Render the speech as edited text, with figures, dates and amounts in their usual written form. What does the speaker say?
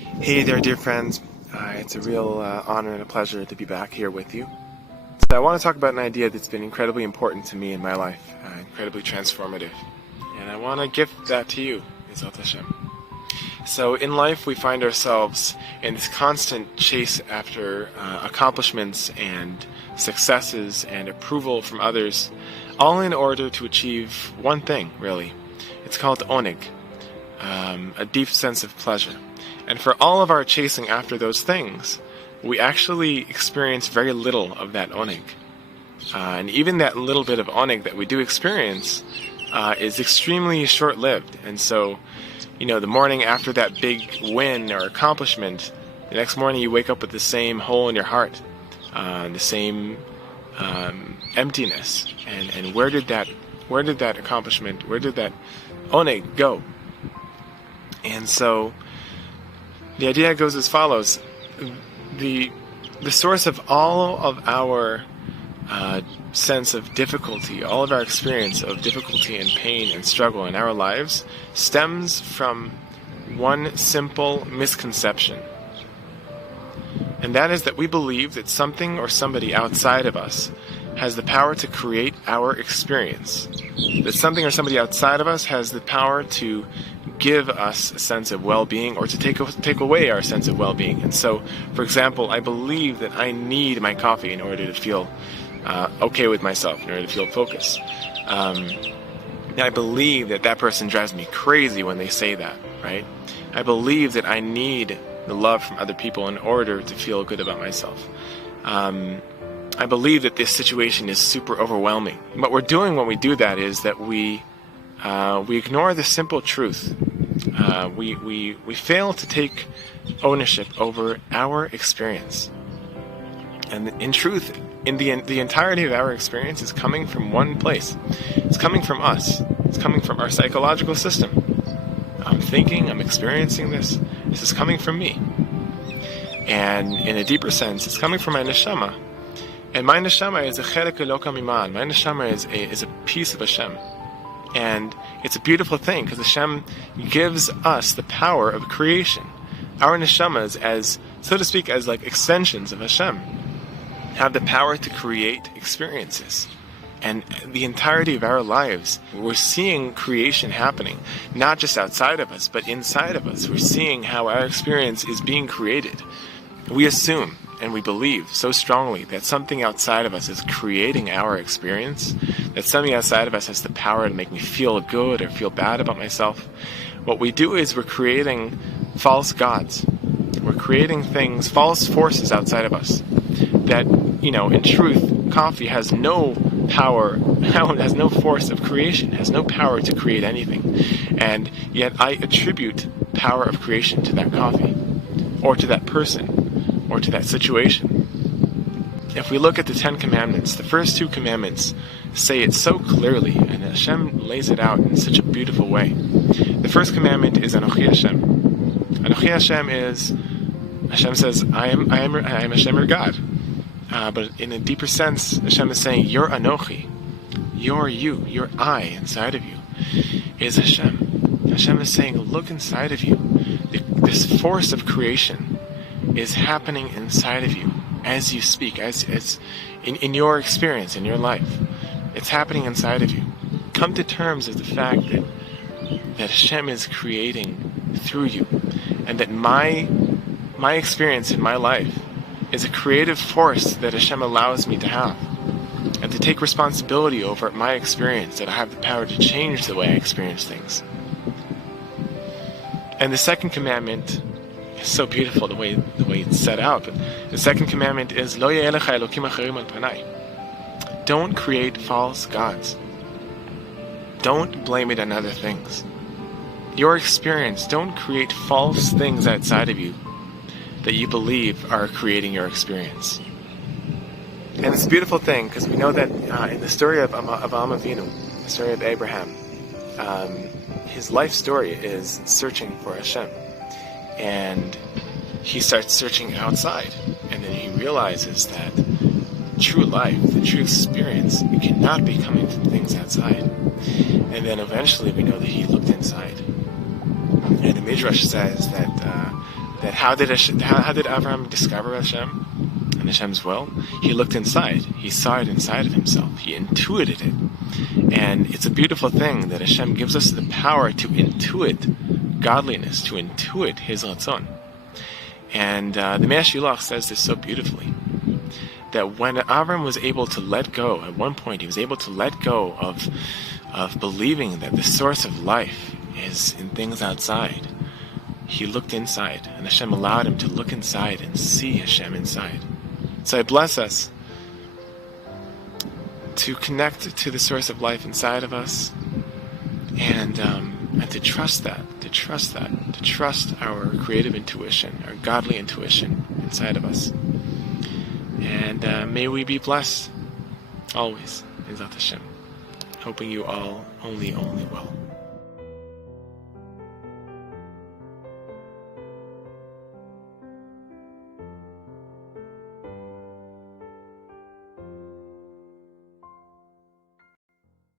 Hey there, dear friends. It's a real honor and a pleasure to be back here with you. So I want to talk about an idea that's been incredibly important to me in my life, incredibly transformative. And I want to give that to you, Yizot Hashem. So in life we find ourselves in this constant chase after accomplishments and successes and approval from others, all in order to achieve one thing, really. It's called oneg, a deep sense of pleasure. And for all of our chasing after those things, we actually experience very little of that oneg. And even that little bit of oneg that we do experience is extremely short-lived. And so, the morning after that big win or accomplishment, the next morning you wake up with the same hole in your heart, the same emptiness. And where did that accomplishment, where did that oneg go? And so the idea goes as follows. The source of all of our sense of difficulty, all of our experience of difficulty and pain and struggle in our lives stems from one simple misconception. And that is that we believe that something or somebody outside of us has the power to create our experience. That something or somebody outside of us has the power to give us a sense of well-being or to take away our sense of well-being. And so, for example, I believe that I need my coffee in order to feel okay with myself, in order to feel focused. I believe that person drives me crazy when they say that, right? I believe that I need the love from other people in order to feel good about myself. I believe that this situation is super overwhelming. What we're doing when we do that is that we ignore the simple truth. We fail to take ownership over our experience. And in truth, the entirety of our experience is coming from one place. It's coming from us. It's coming from our psychological system. I'm thinking, I'm experiencing this. This is coming from me. And in a deeper sense, it's coming from my neshama. And my neshama is a chelek eloka miman. My neshama is a piece of Hashem. And it's a beautiful thing, because Hashem gives us the power of creation. Our neshamas, as, so to speak, as like extensions of Hashem, have the power to create experiences. And the entirety of our lives, we're seeing creation happening, not just outside of us, but inside of us. We're seeing how our experience is being created. We assume and we believe so strongly that something outside of us is creating our experience, that something outside of us has the power to make me feel good or feel bad about myself. What we do is we're creating false gods. We're creating things, false forces outside of us that, in truth, coffee has no power, has no force of creation, has no power to create anything. And yet I attribute power of creation to that coffee, or to that person, or to that situation. If we look at the 10 Commandments, the first 2 commandments say it so clearly, and Hashem lays it out in such a beautiful way. The first commandment is Anochi Hashem. Anochi Hashem is, Hashem says, I am Hashem your God. But in a deeper sense, Hashem is saying, you're Anochi. You're you. You're I inside of you. Is Hashem. Hashem is saying, look inside of you. This force of creation is happening inside of you as you speak, as in your experience, in your life. It's happening inside of you. Come to terms with the fact that Hashem is creating through you, and that my experience in my life is a creative force that Hashem allows me to have, and to take responsibility over my experience, that I have the power to change the way I experience things. And the second commandment is so beautiful, the way it's set out. But the second commandment is Lo yeh lecha elokim acharim al panai. Don't create false gods. Don't blame it on other things. Your experience, don't create false things outside of you that you believe are creating your experience. And it's a beautiful thing, because we know that in the story of Avraham Avinu, the story of Abraham, his life story is searching for Hashem. And he starts searching outside, and then he realizes that true life, the true experience, it cannot be coming from things outside. And then eventually we know that he looked inside. And the Midrash says that That how did Avraham discover Hashem and Hashem's will? He looked inside. He saw it inside of himself. He intuited it. And it's a beautiful thing that Hashem gives us the power to intuit godliness, to intuit His Ratzon. And the Mei HaShiloach says this so beautifully, that when Avram was able to let go, at one point he was able to let go of believing that the source of life is in things outside. He looked inside, and Hashem allowed him to look inside and see Hashem inside. So I bless us to connect to the source of life inside of us, and to trust that, to trust our creative intuition, our godly intuition inside of us. And may we be blessed always, B'ezrat Hashem. Hoping you all only well.